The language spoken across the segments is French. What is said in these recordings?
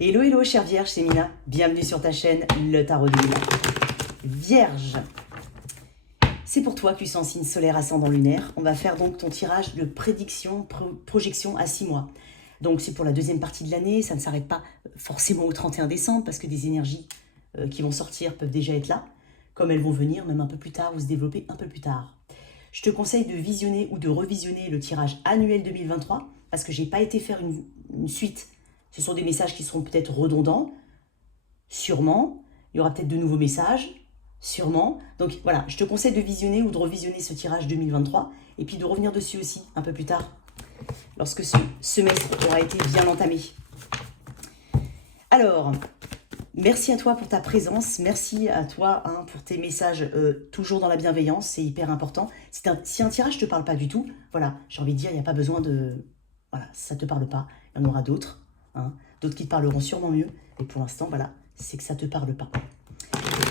Hello, hello, chère Vierge, c'est Mina. Bienvenue sur ta chaîne, le Tarot de Mina. Vierge, c'est pour toi, puissant signe solaire ascendant lunaire. On va faire donc ton tirage de prédiction, projection à 6 mois. Donc c'est pour la deuxième partie de l'année, ça ne s'arrête pas forcément au 31 décembre parce que des énergies qui vont sortir peuvent déjà être là, comme elles vont venir même un peu plus tard ou se développer un peu plus tard. Je te conseille de visionner ou de revisionner le tirage annuel 2023 parce que j'ai pas été faire une suite. Ce sont des messages qui seront peut-être redondants, sûrement. Il y aura peut-être de nouveaux messages, sûrement. Donc voilà, je te conseille de visionner ou de revisionner ce tirage 2023 et puis de revenir dessus aussi un peu plus tard, lorsque ce semestre aura été bien entamé. Alors, merci à toi pour ta présence, merci à toi pour tes messages toujours dans la bienveillance, c'est hyper important. Si un tirage ne te parle pas du tout, voilà, j'ai envie de dire, il n'y a pas besoin de... Voilà, si ça ne te parle pas, il y en aura d'autres. D'autres qui te parleront sûrement mieux. Et pour l'instant, voilà, c'est que ça ne te parle pas.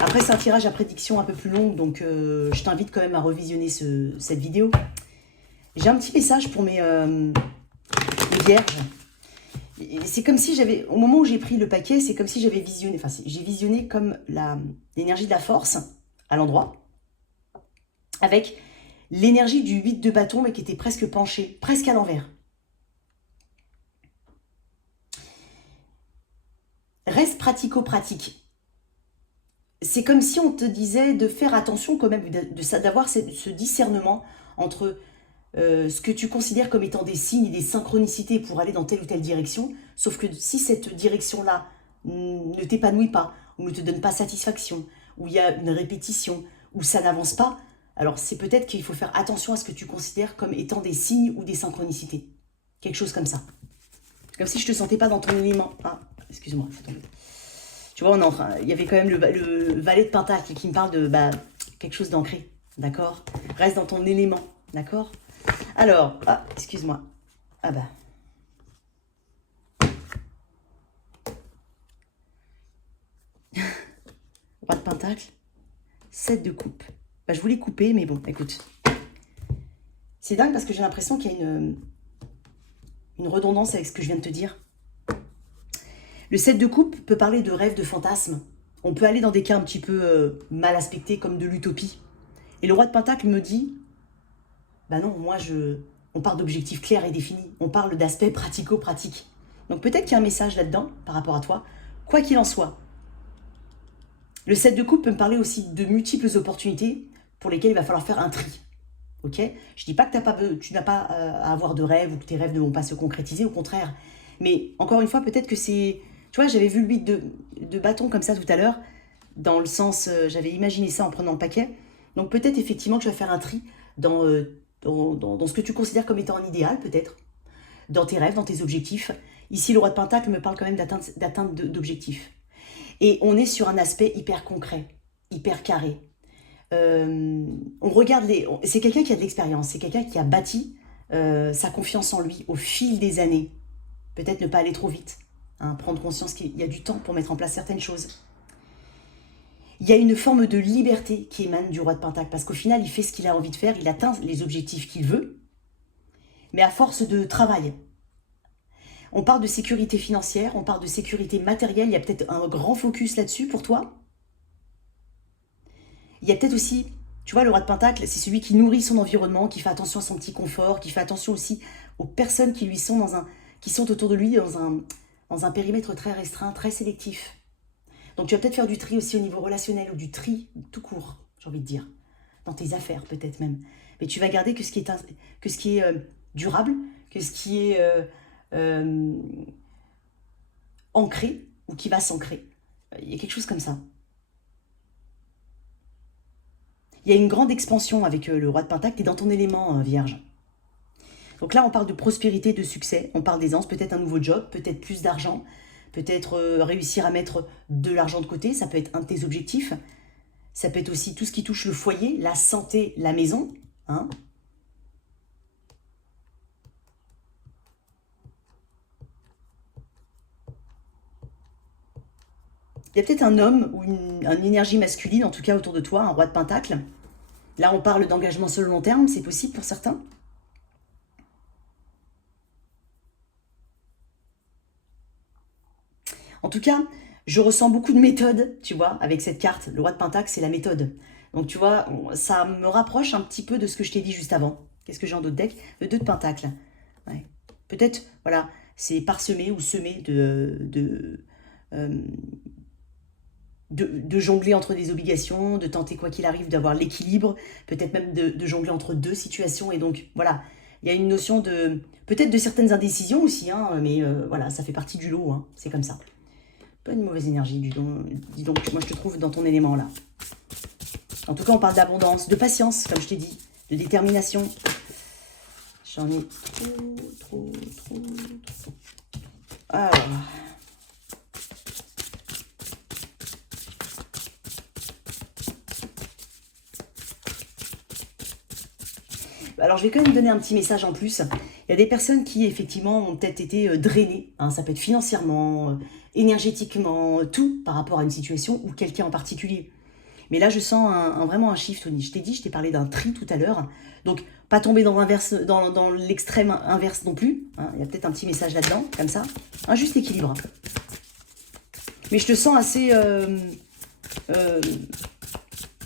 Après, c'est un tirage à prédiction un peu plus long, donc je t'invite quand même à revisionner cette vidéo. J'ai un petit message pour mes vierges. C'est comme si j'avais, au moment où j'ai pris le paquet, c'est comme si j'avais visionné, enfin, j'ai visionné comme l'énergie de la force à l'endroit, avec l'énergie du 8 de bâton, mais qui était presque penchée, presque à l'envers. Reste pratico-pratique. C'est comme si on te disait de faire attention quand même, d'avoir ce discernement entre ce que tu considères comme étant des signes et des synchronicités pour aller dans telle ou telle direction, sauf que si cette direction-là ne t'épanouit pas, ou ne te donne pas satisfaction, ou il y a une répétition, ou ça n'avance pas, alors c'est peut-être qu'il faut faire attention à ce que tu considères comme étant des signes ou des synchronicités. Quelque chose comme ça. Comme si je te sentais pas dans ton élément. Ah, excuse-moi, faut tomber. Tu vois, il y avait quand même le valet de pentacle qui me parle de quelque chose d'ancré, d'accord? Reste dans ton élément, d'accord? Alors, excuse-moi. Ah bah. Roi de pentacle, 7 de coupe. Bah, je voulais couper, mais bon, écoute. C'est dingue parce que j'ai l'impression qu'il y a une redondance avec ce que je viens de te dire. Le 7 de coupe peut parler de rêve, de fantasme. On peut aller dans des cas un petit peu mal aspectés comme de l'utopie. Et le roi de pentacle me dit, bah non, on parle d'objectifs clairs et définis. On parle d'aspects pratico-pratiques. Donc peut-être qu'il y a un message là-dedans par rapport à toi. Quoi qu'il en soit, le 7 de coupe peut me parler aussi de multiples opportunités pour lesquelles il va falloir faire un tri. Ok? Je dis pas que tu n'as pas à avoir de rêves ou que tes rêves ne vont pas se concrétiser, au contraire. Mais encore une fois, peut-être que c'est... Tu vois, j'avais vu le 8 de bâton comme ça tout à l'heure, dans le sens... j'avais imaginé ça en prenant le paquet. Donc peut-être effectivement que tu vas faire un tri dans ce que tu considères comme étant un idéal, peut-être. Dans tes rêves, dans tes objectifs. Ici, le roi de pentacle me parle quand même d'atteinte d'objectifs. Et on est sur un aspect hyper concret, hyper carré. On regarde c'est quelqu'un qui a de l'expérience, c'est quelqu'un qui a bâti sa confiance en lui au fil des années. Peut-être ne pas aller trop vite, prendre conscience qu'il y a du temps pour mettre en place certaines choses. Il y a une forme de liberté qui émane du roi de pentacle, parce qu'au final, il fait ce qu'il a envie de faire, il atteint les objectifs qu'il veut, mais à force de travail. On parle de sécurité financière, on parle de sécurité matérielle, il y a peut-être un grand focus là-dessus pour toi. Il y a peut-être aussi, tu vois, le roi de pentacle, c'est celui qui nourrit son environnement, qui fait attention à son petit confort, qui fait attention aussi aux personnes qui lui sont qui sont autour de lui dans un périmètre très restreint, très sélectif. Donc tu vas peut-être faire du tri aussi au niveau relationnel ou du tri tout court, j'ai envie de dire, dans tes affaires peut-être même. Mais tu vas garder que ce qui est durable, que ce qui est ancré ou qui va s'ancrer. Il y a quelque chose comme ça. Il y a une grande expansion avec le roi de pentacle, tu es dans ton élément, vierge. Donc là, on parle de prospérité, de succès, on parle d'aisance, peut-être un nouveau job, peut-être plus d'argent, peut-être réussir à mettre de l'argent de côté, ça peut être un de tes objectifs. Ça peut être aussi tout ce qui touche le foyer, la santé, la maison. Il y a peut-être un homme ou une énergie masculine, en tout cas autour de toi, un roi de pentacle. Là, on parle d'engagement sur le long terme, c'est possible pour certains. En tout cas, je ressens beaucoup de méthode, tu vois, avec cette carte. Le roi de Pentacle, c'est la méthode. Donc, tu vois, ça me rapproche un petit peu de ce que je t'ai dit juste avant. Qu'est-ce que j'ai en d'autres deck? Le 2 de Pentacle. Ouais. Peut-être, voilà, c'est parsemé ou semé euh, de jongler entre des obligations, de tenter quoi qu'il arrive d'avoir l'équilibre, peut-être même de jongler entre deux situations. Et donc, voilà, il y a une notion de... peut-être de certaines indécisions aussi, hein, mais voilà, ça fait partie du lot, hein, c'est comme ça. Pas une mauvaise énergie, dis donc, moi je te trouve dans ton élément là. En tout cas, on parle d'abondance, de patience, comme je t'ai dit, de détermination. J'en ai trop. Alors... Alors, je vais quand même donner un petit message en plus. Il y a des personnes qui, effectivement, ont peut-être été drainées. Hein, ça peut être financièrement, énergétiquement, tout par rapport à une situation ou quelqu'un en particulier. Mais là, je sens vraiment un shift, Tony. Je t'ai dit, je t'ai parlé d'un tri tout à l'heure. Donc, pas tomber dans l'extrême inverse non plus. Hein. Il y a peut-être un petit message là-dedans, comme ça. Un juste équilibre. Mais je te sens assez...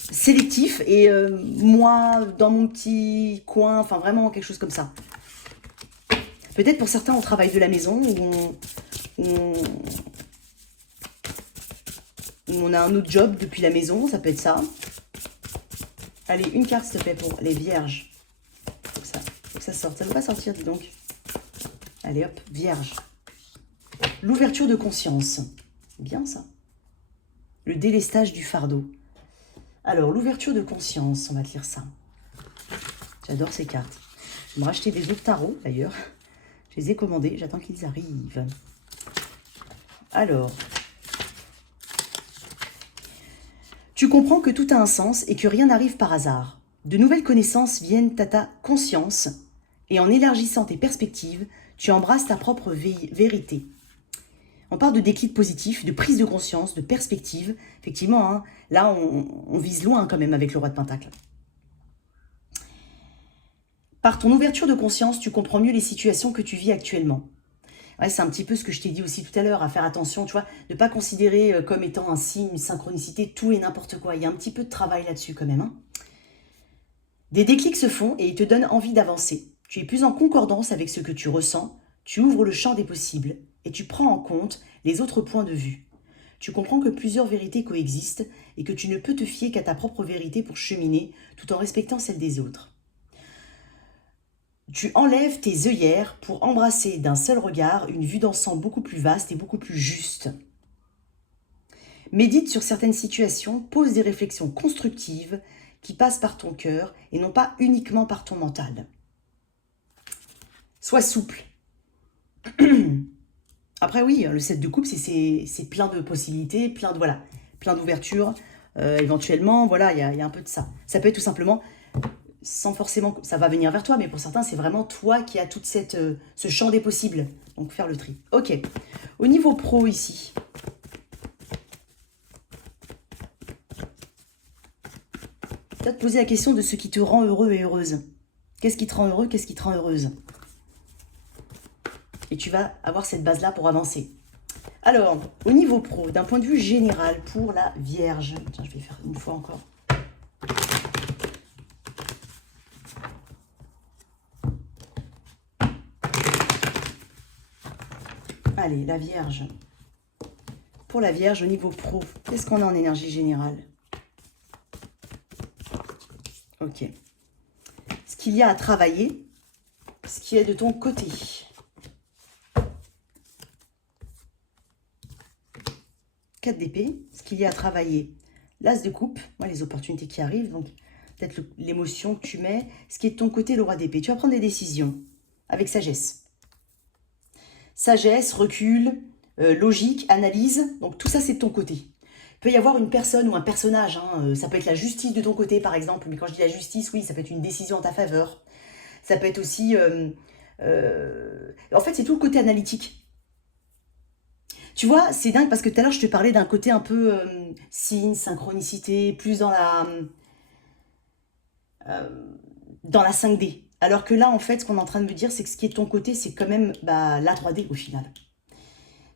sélectif et moi dans mon petit coin, enfin vraiment quelque chose comme ça. Peut-être pour certains on travaille de la maison ou on a un autre job depuis la maison, ça peut être ça. Allez, une carte s'il te plaît pour les vierges. Faut que ça sorte, ça ne veut pas sortir dis donc. Allez hop, vierge. L'ouverture de conscience, bien ça. Le délestage du fardeau. Alors, l'ouverture de conscience, on va te lire ça. J'adore ces cartes. Je vais me racheter des autres tarots, d'ailleurs. Je les ai commandés, j'attends qu'ils arrivent. Alors, tu comprends que tout a un sens et que rien n'arrive par hasard. De nouvelles connaissances viennent à ta conscience et en élargissant tes perspectives, tu embrasses ta propre vérité. On parle de déclic positif, de prise de conscience, de perspective. Effectivement, hein, là, on vise loin quand même avec le roi de Pentacle. Par ton ouverture de conscience, tu comprends mieux les situations que tu vis actuellement. Ouais, c'est un petit peu ce que je t'ai dit aussi tout à l'heure, à faire attention, tu vois, de ne pas considérer comme étant un signe, une synchronicité, tout et n'importe quoi. Il y a un petit peu de travail là-dessus quand même. Hein. Des déclics se font et ils te donnent envie d'avancer. Tu es plus en concordance avec ce que tu ressens, tu ouvres le champ des possibles et tu prends en compte les autres points de vue. Tu comprends que plusieurs vérités coexistent et que tu ne peux te fier qu'à ta propre vérité pour cheminer tout en respectant celle des autres. Tu enlèves tes œillères pour embrasser d'un seul regard une vue d'ensemble beaucoup plus vaste et beaucoup plus juste. Médite sur certaines situations, pose des réflexions constructives qui passent par ton cœur et non pas uniquement par ton mental. Sois souple. Après oui, le 7 de coupe, c'est plein de possibilités, plein d'ouvertures. Éventuellement, voilà, il y a un peu de ça. Ça peut être tout simplement, sans forcément, ça va venir vers toi, mais pour certains, c'est vraiment toi qui as toute ce champ des possibles. Donc faire le tri. Ok. Au niveau pro ici. Tu vas te poser la question de ce qui te rend heureux et heureuse. Qu'est-ce qui te rend heureux, qu'est-ce qui te rend heureuse? Et tu vas avoir cette base-là pour avancer. Alors, au niveau pro, d'un point de vue général, pour la Vierge. Tiens, je vais faire une fois encore. Allez, la Vierge. Pour la Vierge, au niveau pro, qu'est-ce qu'on a en énergie générale? Ok. Ce qu'il y a à travailler, ce qui est de ton côté. D'épée, ce qu'il y a à travailler, l'as de coupe, moi les opportunités qui arrivent, donc peut-être l'émotion que tu mets, ce qui est de ton côté, le roi d'épée. Tu vas prendre des décisions avec sagesse. Sagesse, recul, logique, analyse, donc tout ça c'est de ton côté. Il peut y avoir une personne ou un personnage, hein, ça peut être la justice de ton côté par exemple, mais quand je dis la justice, oui, ça peut être une décision en ta faveur. Ça peut être aussi... en fait, c'est tout le côté analytique. Tu vois, c'est dingue parce que tout à l'heure, je te parlais d'un côté un peu signe, synchronicité, plus dans la 5D. Alors que là, en fait, ce qu'on est en train de me dire, c'est que ce qui est de ton côté, c'est quand même la 3D au final.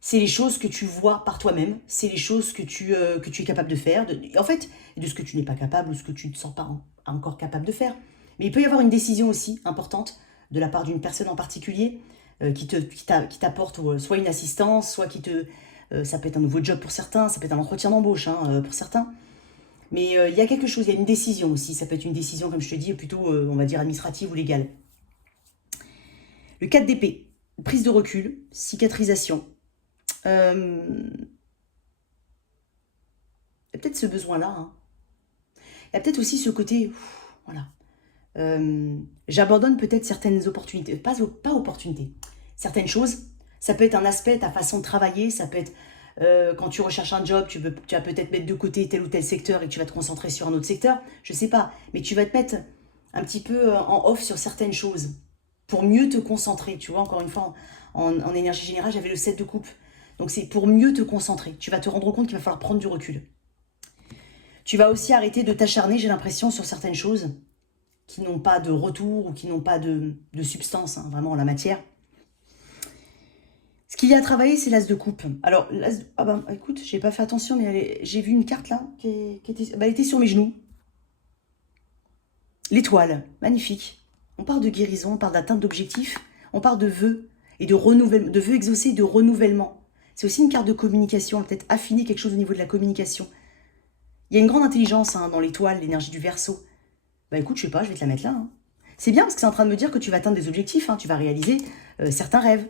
c'est les choses que tu vois par toi-même, c'est les choses que tu es capable de faire, en fait, de ce que tu n'es pas capable ou ce que tu ne te sens pas encore capable de faire. Mais il peut y avoir une décision aussi importante de la part d'une personne en particulier qui t'apporte soit une assistance, soit ça peut être un nouveau job pour certains, ça peut être un entretien d'embauche pour certains. Mais il y a quelque chose, il y a une décision aussi. Ça peut être une décision, comme je te dis, plutôt, on va dire, administrative ou légale. Le 4 d'épée, prise de recul, cicatrisation. Il y a peut-être ce besoin-là. Hein. Il y a peut-être aussi ce côté, voilà. J'abandonne peut-être certaines opportunités, pas opportunités, certaines choses. Ça peut être un aspect, ta façon de travailler, ça peut être quand tu recherches un job, tu vas peut-être mettre de côté tel ou tel secteur et tu vas te concentrer sur un autre secteur, je sais pas, mais tu vas te mettre un petit peu en off sur certaines choses pour mieux te concentrer, tu vois, encore une fois, en énergie générale, j'avais le 7 de coupe, donc c'est pour mieux te concentrer, tu vas te rendre compte qu'il va falloir prendre du recul. Tu vas aussi arrêter de t'acharner, j'ai l'impression, sur certaines choses qui n'ont pas de retour ou qui n'ont pas de substance, hein, vraiment, en la matière. Ce qu'il y a à travailler, c'est l'as de coupe. Alors, ah ben, écoute, j'ai pas fait attention, mais j'ai vu une carte là, qui était, elle était sur mes genoux. L'étoile, magnifique. On parle de guérison, on parle d'atteinte d'objectifs, on parle de vœux et de renouvellement, de vœux exaucés et de renouvellement. C'est aussi une carte de communication, peut-être affiner quelque chose au niveau de la communication. Il y a une grande intelligence dans l'étoile, l'énergie du Verseau. Bah écoute, je sais pas, je vais te la mettre là. Hein. C'est bien parce que c'est en train de me dire que tu vas atteindre des objectifs, tu vas réaliser certains rêves.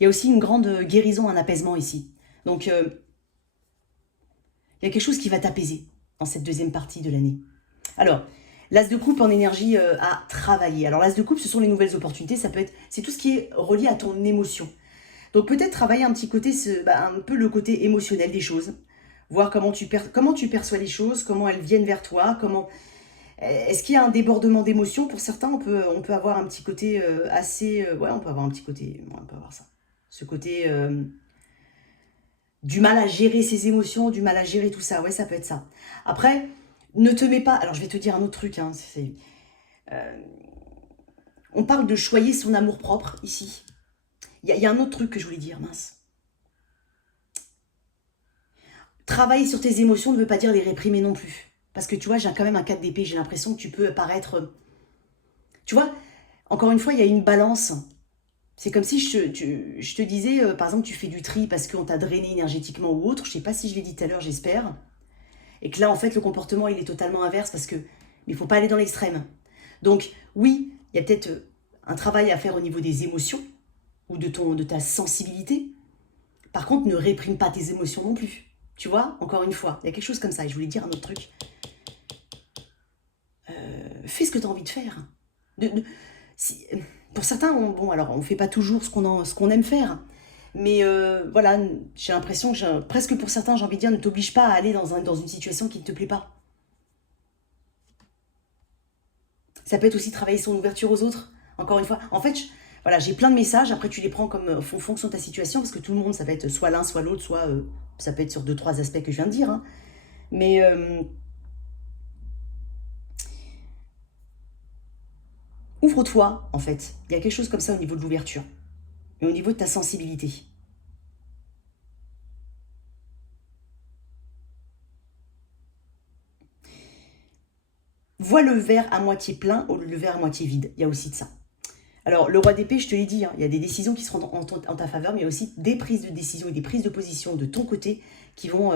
Il y a aussi une grande guérison, un apaisement ici. Donc, il y a quelque chose qui va t'apaiser dans cette deuxième partie de l'année. Alors, l'as de coupe en énergie à travailler. Alors, l'as de coupe, ce sont les nouvelles opportunités. C'est tout ce qui est relié à ton émotion. Donc, peut-être travailler un petit côté, un peu le côté émotionnel des choses. Voir comment tu perçois les choses, comment elles viennent vers toi, est-ce qu'il y a un débordement d'émotions? Pour certains, on peut avoir un petit côté assez... ouais, on peut avoir un petit côté... on peut avoir ça. Ce côté du mal à gérer ses émotions, du mal à gérer tout ça. Ouais, ça peut être ça. Après, ne te mets pas... Alors, je vais te dire un autre truc. Hein, on parle de choyer son amour-propre, ici. Il y a un autre truc que je voulais dire, mince. Travailler sur tes émotions ne veut pas dire les réprimer non plus. Parce que, tu vois, j'ai quand même un 4 d'épée. J'ai l'impression que tu peux paraître... Tu vois, encore une fois, il y a une balance... C'est comme si je te disais, par exemple, tu fais du tri parce qu'on t'a drainé énergétiquement ou autre. Je ne sais pas si je l'ai dit tout à l'heure, j'espère. Et que là, en fait, le comportement, il est totalement inverse parce que... Mais il ne faut pas aller dans l'extrême. Donc, oui, il y a peut-être un travail à faire au niveau des émotions ou de ta sensibilité. Par contre, ne réprime pas tes émotions non plus. Tu vois, encore une fois, il y a quelque chose comme ça. Et je voulais dire un autre truc. Fais ce que tu as envie de faire. Pour certains, on ne fait pas toujours ce qu'on aime faire. Mais voilà, j'ai l'impression que presque pour certains, j'ai envie de dire, ne t'oblige pas à aller dans une situation qui ne te plaît pas. Ça peut être aussi travailler son ouverture aux autres. Encore une fois, en fait, voilà, j'ai plein de messages. Après, tu les prends comme en fonction de ta situation, parce que tout le monde, ça va être soit l'un, soit l'autre, soit ça peut être sur 2-3 aspects que je viens de dire. Hein. Mais ouvre-toi, en fait. Il y a quelque chose comme ça au niveau de l'ouverture. Et au niveau de ta sensibilité. Vois le verre à moitié plein ou le verre à moitié vide. Il y a aussi de ça. Alors, le roi d'épée, je te l'ai dit, hein, il y a des décisions qui seront en ta faveur, mais il y a aussi des prises de décision et des prises de position de ton côté qui vont...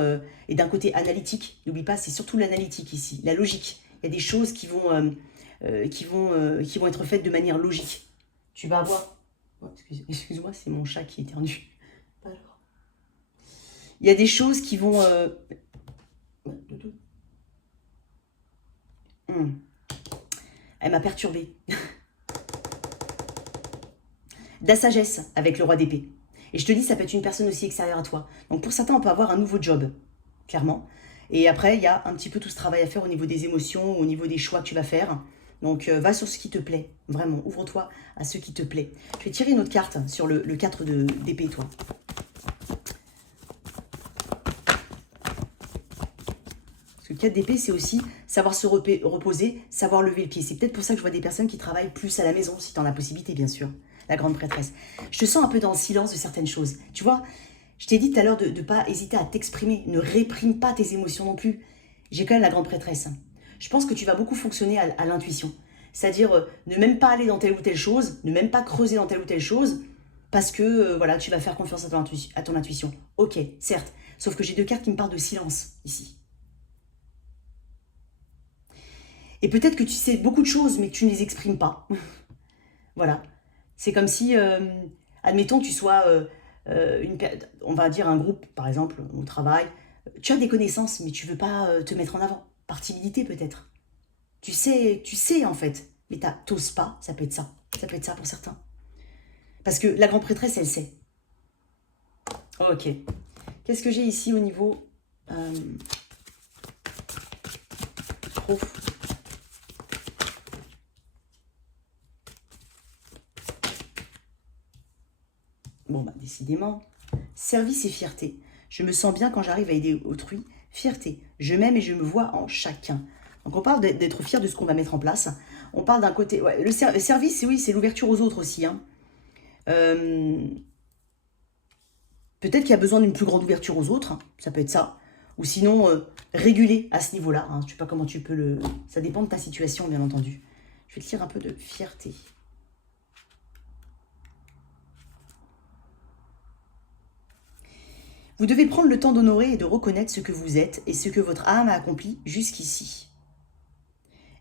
et d'un côté analytique, n'oublie pas, c'est surtout l'analytique ici, la logique. Il y a des choses qui vont être faites de manière logique. Tu vas avoir... Oh, excuse-moi, c'est mon chat qui éternue. Alors. Il y a des choses qui vont... Elle m'a perturbée. De la sagesse avec le roi d'épée. Et je te dis, ça peut être une personne aussi extérieure à toi. Donc pour certains, on peut avoir un nouveau job, clairement. Et après, il y a un petit peu tout ce travail à faire au niveau des émotions, au niveau des choix que tu vas faire. Donc va sur ce qui te plaît, vraiment, ouvre-toi à ce qui te plaît. Je vais tirer une autre carte sur le 4 d'épée, toi. Parce que le 4 d'épée, c'est aussi savoir se reposer, savoir lever le pied. C'est peut-être pour ça que je vois des personnes qui travaillent plus à la maison, si tu en as la possibilité, bien sûr. la grande prêtresse. Je te sens un peu dans le silence de certaines choses. Tu vois, je t'ai dit tout à l'heure de ne pas hésiter à t'exprimer. Ne réprime pas tes émotions non plus. J'ai quand même la grande prêtresse. Je pense que tu vas beaucoup fonctionner à l'intuition. C'est-à-dire ne même pas aller dans telle ou telle chose, ne même pas creuser dans telle ou telle chose, parce que voilà, tu vas faire confiance à ton intuition. Ok, certes. Sauf que j'ai 2 cartes qui me parlent de silence ici. Et peut-être que tu sais beaucoup de choses, mais que tu ne les exprimes pas. Voilà. C'est comme si, admettons, tu sois, on va dire un groupe, par exemple, au travail. Tu as des connaissances, mais tu ne veux pas te mettre en avant. Par timidité, peut-être. Tu sais en fait, mais t'oses pas, ça peut être ça. Ça peut être ça pour certains. Parce que la grande prêtresse, elle sait. Ok. Qu'est-ce que j'ai ici au niveau pro? Bon, bah, décidément. Service et fierté. Je me sens bien quand j'arrive à aider autrui. Fierté. Je m'aime et je me vois en chacun. Donc, on parle d'être fier de ce qu'on va mettre en place. On parle d'un côté... Ouais, le service, oui, c'est l'ouverture aux autres aussi. Hein. Peut-être qu'il y a besoin d'une plus grande ouverture aux autres. Hein. Ça peut être ça. Ou sinon, réguler à ce niveau-là. Hein. Je ne sais pas comment tu peux le... Ça dépend de ta situation, bien entendu. Je vais te lire un peu de fierté. Vous devez prendre le temps d'honorer et de reconnaître ce que vous êtes et ce que votre âme a accompli jusqu'ici.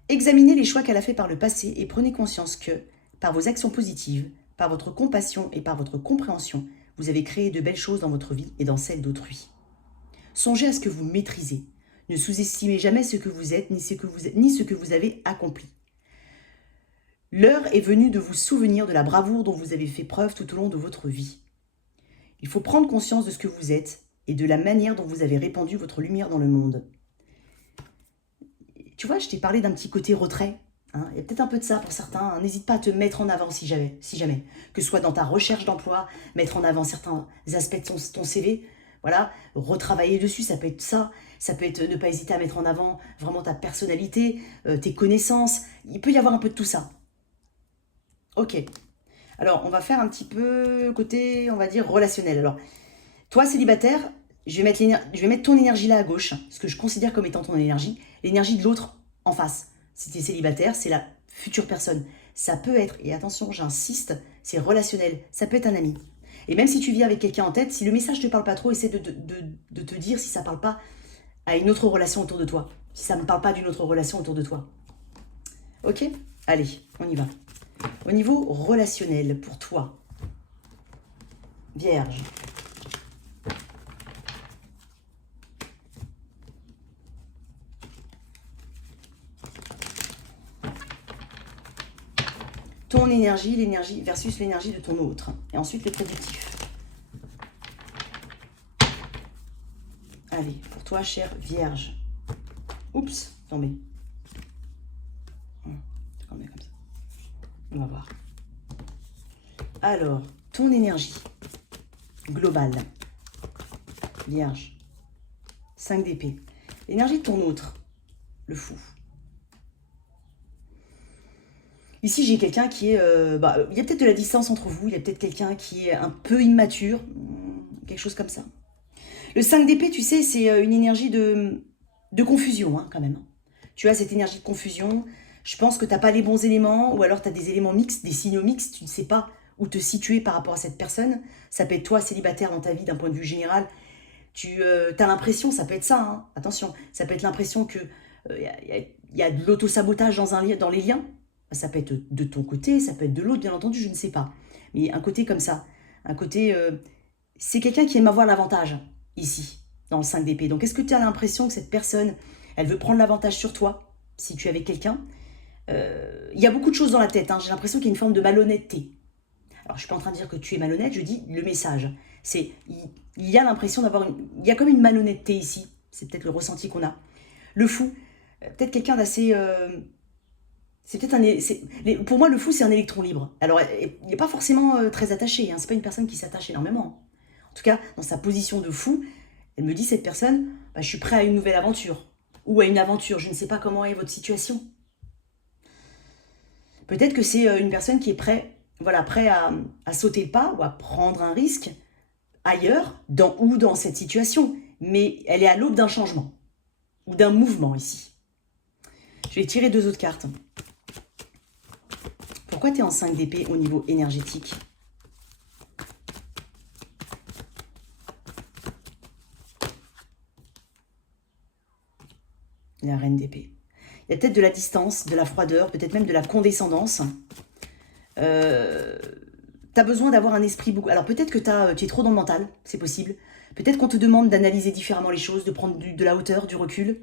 Examinez les choix qu'elle a fait par le passé et prenez conscience que, par vos actions positives, par votre compassion et par votre compréhension, vous avez créé de belles choses dans votre vie et dans celle d'autrui. Songez à ce que vous maîtrisez. Ne sous-estimez jamais ce que vous êtes ni ce que vous avez accompli. L'heure est venue de vous souvenir de la bravoure dont vous avez fait preuve tout au long de votre vie. Il faut prendre conscience de ce que vous êtes et de la manière dont vous avez répandu votre lumière dans le monde. Tu vois, je t'ai parlé d'un petit côté retrait. Hein. Il y a peut-être un peu de ça pour certains. Hein. N'hésite pas à te mettre en avant si jamais. Que ce soit dans ta recherche d'emploi, mettre en avant certains aspects de ton CV. Voilà, retravailler dessus, ça peut être ça. Ça peut être ne pas hésiter à mettre en avant vraiment ta personnalité, tes connaissances. Il peut y avoir un peu de tout ça. Ok. Alors, on va faire un petit peu côté, on va dire, relationnel. Alors, toi, célibataire, je vais mettre ton énergie là à gauche, ce que je considère comme étant ton énergie, l'énergie de l'autre en face. Si tu es célibataire, c'est la future personne. Ça peut être, et attention, j'insiste, c'est relationnel. Ça peut être un ami. Et même si tu vis avec quelqu'un en tête, si le message ne te parle pas trop, essaie de te dire si ça ne parle pas à une autre relation autour de toi. Si ça ne parle pas d'une autre relation autour de toi. Ok? Allez, on y va. Au niveau relationnel, pour toi, Vierge. Ton énergie, l'énergie versus l'énergie de ton autre. Et ensuite, le productif. Allez, pour toi, chère Vierge. Oups, tombé. C'est comme ça. On va voir. Alors, ton énergie globale. Vierge. 5 d'épée. L'énergie de ton autre. Le fou. Ici, j'ai quelqu'un qui est... il y a peut-être de la distance entre vous. Il y a peut-être quelqu'un qui est un peu immature. Quelque chose comme ça. Le 5 d'épée, tu sais, c'est une énergie de confusion, hein, quand même. Tu as cette énergie de confusion. Je pense que tu n'as pas les bons éléments, ou alors tu as des éléments mixtes, des signaux mixtes. Tu ne sais pas où te situer par rapport à cette personne. Ça peut être toi, célibataire dans ta vie, d'un point de vue général. Tu as l'impression, ça peut être ça, hein, attention, ça peut être l'impression que y a de l'auto-sabotage dans les liens. Ça peut être de ton côté, ça peut être de l'autre, bien entendu, je ne sais pas. Mais un côté comme ça, un côté... c'est quelqu'un qui aime avoir l'avantage, ici, dans le 5 d'épée. Donc, est-ce que tu as l'impression que cette personne, elle veut prendre l'avantage sur toi, si tu es avec quelqu'un? Il y a beaucoup de choses dans la tête, hein. J'ai l'impression qu'il y a une forme de malhonnêteté. Alors, je ne suis pas en train de dire que tu es malhonnête, je dis le message. C'est, il y a l'impression d'avoir il y a comme une malhonnêteté ici. C'est peut-être le ressenti qu'on a. Le fou, peut-être quelqu'un d'assez... c'est peut-être pour moi, le fou, c'est un électron libre. Alors, il n'est pas forcément très attaché. Hein. C'est pas une personne qui s'attache énormément. En tout cas, dans sa position de fou, elle me dit, cette personne, bah, je suis prêt à une nouvelle aventure. Ou à une aventure. Je ne sais pas comment est votre situation. Peut-être que c'est une personne qui est prête voilà, prêt à sauter le pas ou à prendre un risque ailleurs ou dans cette situation. Mais elle est à l'aube d'un changement ou d'un mouvement ici. Je vais tirer 2 autres cartes. Pourquoi tu es en 5 d'épée au niveau énergétique? La reine d'épée. Il y a peut-être de la distance, de la froideur, peut-être même de la condescendance. Tu as besoin d'avoir un esprit beaucoup... Alors peut-être que tu es trop dans le mental, c'est possible. Peut-être qu'on te demande d'analyser différemment les choses, de prendre de la hauteur, du recul,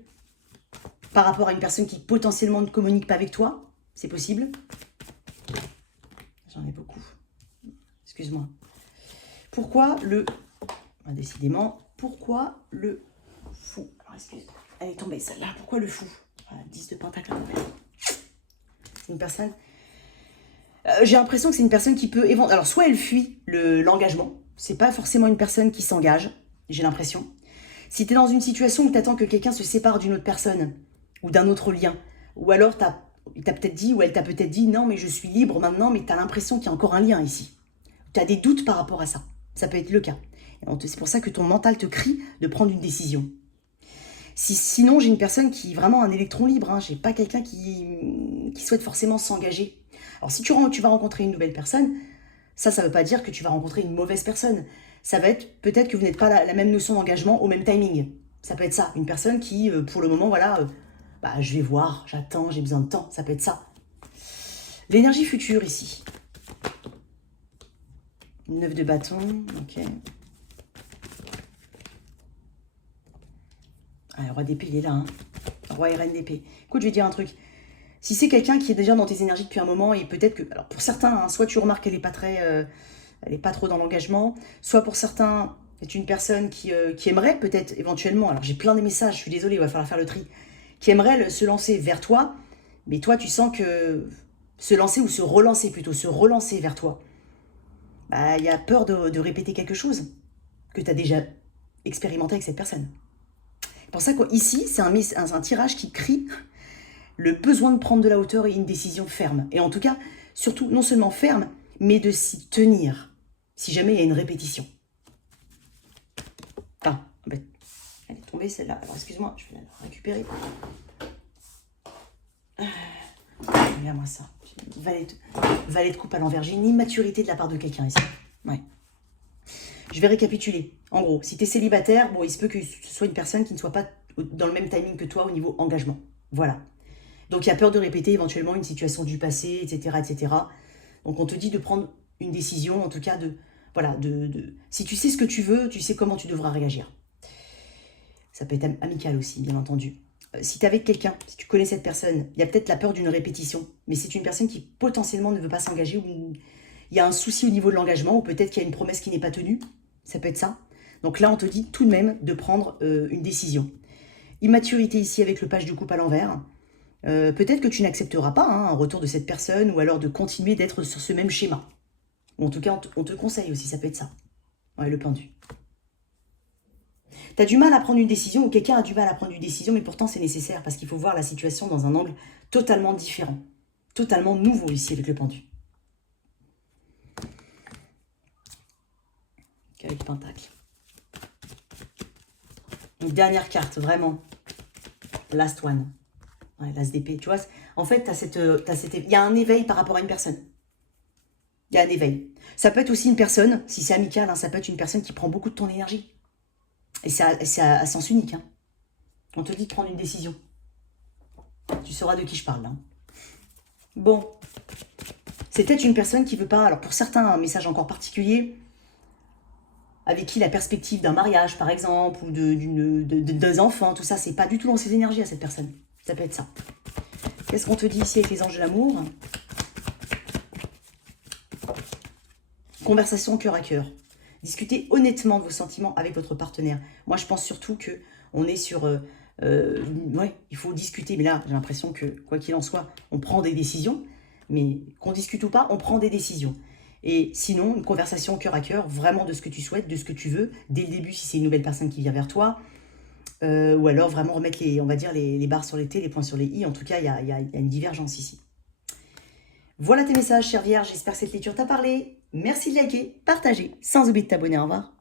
par rapport à une personne qui potentiellement ne communique pas avec toi. C'est possible. J'en ai beaucoup. Excuse-moi. Pourquoi le... Ah, décidément, pourquoi le fou? Alors, excuse-moi. Elle est tombée, celle-là. Pourquoi le fou? Voilà, 10 de pentacle à l'envers. C'est une personne... j'ai l'impression que c'est une personne qui peut... Alors, soit elle fuit l'engagement. C'est pas forcément une personne qui s'engage, j'ai l'impression. Si tu es dans une situation où tu attends que quelqu'un se sépare d'une autre personne, ou d'un autre lien, ou alors il t'a peut-être dit, ou elle t'a peut-être dit, non, mais je suis libre maintenant, mais tu as l'impression qu'il y a encore un lien ici. Tu as des doutes par rapport à ça. Ça peut être le cas. C'est pour ça que ton mental te crie de prendre une décision. Sinon, j'ai une personne qui est vraiment un électron libre. Hein. J'ai pas quelqu'un qui souhaite forcément s'engager. Alors, si tu vas rencontrer une nouvelle personne, ça veut pas dire que tu vas rencontrer une mauvaise personne. Ça va être peut-être que vous n'êtes pas la même notion d'engagement au même timing. Ça peut être ça. Une personne qui, pour le moment, voilà, je vais voir, j'attends, j'ai besoin de temps. Ça peut être ça. L'énergie future ici. 9 de bâton, ok. Ah, le roi d'épée, il est là. Hein. Roi et reine d'épée. Écoute, je vais dire un truc. Si c'est quelqu'un qui est déjà dans tes énergies depuis un moment, et peut-être que... Alors, pour certains, hein, soit tu remarques qu'elle n'est pas très... elle n'est pas trop dans l'engagement. Soit pour certains, c'est une personne qui aimerait peut-être éventuellement... Alors, j'ai plein de messages, je suis désolée, il va falloir faire le tri. Qui aimerait se lancer vers toi. Mais toi, tu sens que... Se lancer ou se relancer plutôt. Se relancer vers toi. Il y a peur de répéter quelque chose que tu as déjà expérimenté avec cette personne. C'est pour ça qu'ici, c'est un tirage qui crie le besoin de prendre de la hauteur et une décision ferme. Et en tout cas, surtout, non seulement ferme, mais de s'y tenir, si jamais il y a une répétition. Ah, elle est tombée celle-là. Alors, excuse-moi, je vais la récupérer. Regarde-moi ça. Valet de coupe à l'envers. J'ai une immaturité de la part de quelqu'un ici. Ouais. Je vais récapituler. En gros, si tu es célibataire, bon, il se peut que ce soit une personne qui ne soit pas dans le même timing que toi au niveau engagement. Voilà. Donc, il y a peur de répéter éventuellement une situation du passé, etc., etc. Donc, on te dit de prendre une décision, en tout cas, si tu sais ce que tu veux, tu sais comment tu devras réagir. Ça peut être amical aussi, bien entendu. Si tu es avec quelqu'un, si tu connais cette personne, il y a peut-être la peur d'une répétition, mais c'est une personne qui potentiellement ne veut pas s'engager, ou il y a un souci au niveau de l'engagement, ou peut-être qu'il y a une promesse qui n'est pas tenue. Ça peut être ça. Donc là, on te dit tout de même de prendre une décision. Immaturité ici avec le page de coupe à l'envers. Peut-être que tu n'accepteras pas un retour de cette personne, ou alors de continuer d'être sur ce même schéma. Ou en tout cas, on te conseille aussi, ça peut être ça. Ouais, le pendu. Tu as du mal à prendre une décision, ou quelqu'un a du mal à prendre une décision, mais pourtant c'est nécessaire, parce qu'il faut voir la situation dans un angle totalement différent. Totalement nouveau ici avec le pendu. Avec pentacle. Une dernière carte, vraiment. Last one. Ouais, l'as d'épée, tu vois. En fait, il y a un éveil par rapport à une personne. Il y a un éveil. Ça peut être aussi une personne, si c'est amical, hein, ça peut être une personne qui prend beaucoup de ton énergie. Et c'est à sens unique. Hein. On te dit de prendre une décision. Tu sauras de qui je parle là. Bon. C'est peut-être une personne qui veut pas... Alors pour certains, un message encore particulier, avec qui la perspective d'un mariage, par exemple, ou des enfants, tout ça, c'est pas du tout dans ses énergies à cette personne. Ça peut être ça. Qu'est-ce qu'on te dit ici avec les anges de l'amour? Conversation cœur à cœur. Discutez honnêtement de vos sentiments avec votre partenaire. Moi, je pense surtout que on est sur... ouais, il faut discuter. Mais là, j'ai l'impression que, quoi qu'il en soit, on prend des décisions. Mais qu'on discute ou pas, on prend des décisions. Et sinon, une conversation cœur à cœur, vraiment de ce que tu souhaites, de ce que tu veux, dès le début, si c'est une nouvelle personne qui vient vers toi. Ou alors vraiment remettre les barres sur les T, les points sur les I. En tout cas, il y a une divergence ici. Voilà tes messages, chère Vierge. J'espère que cette lecture t'a parlé. Merci de liker, partager, sans oublier de t'abonner. Au revoir.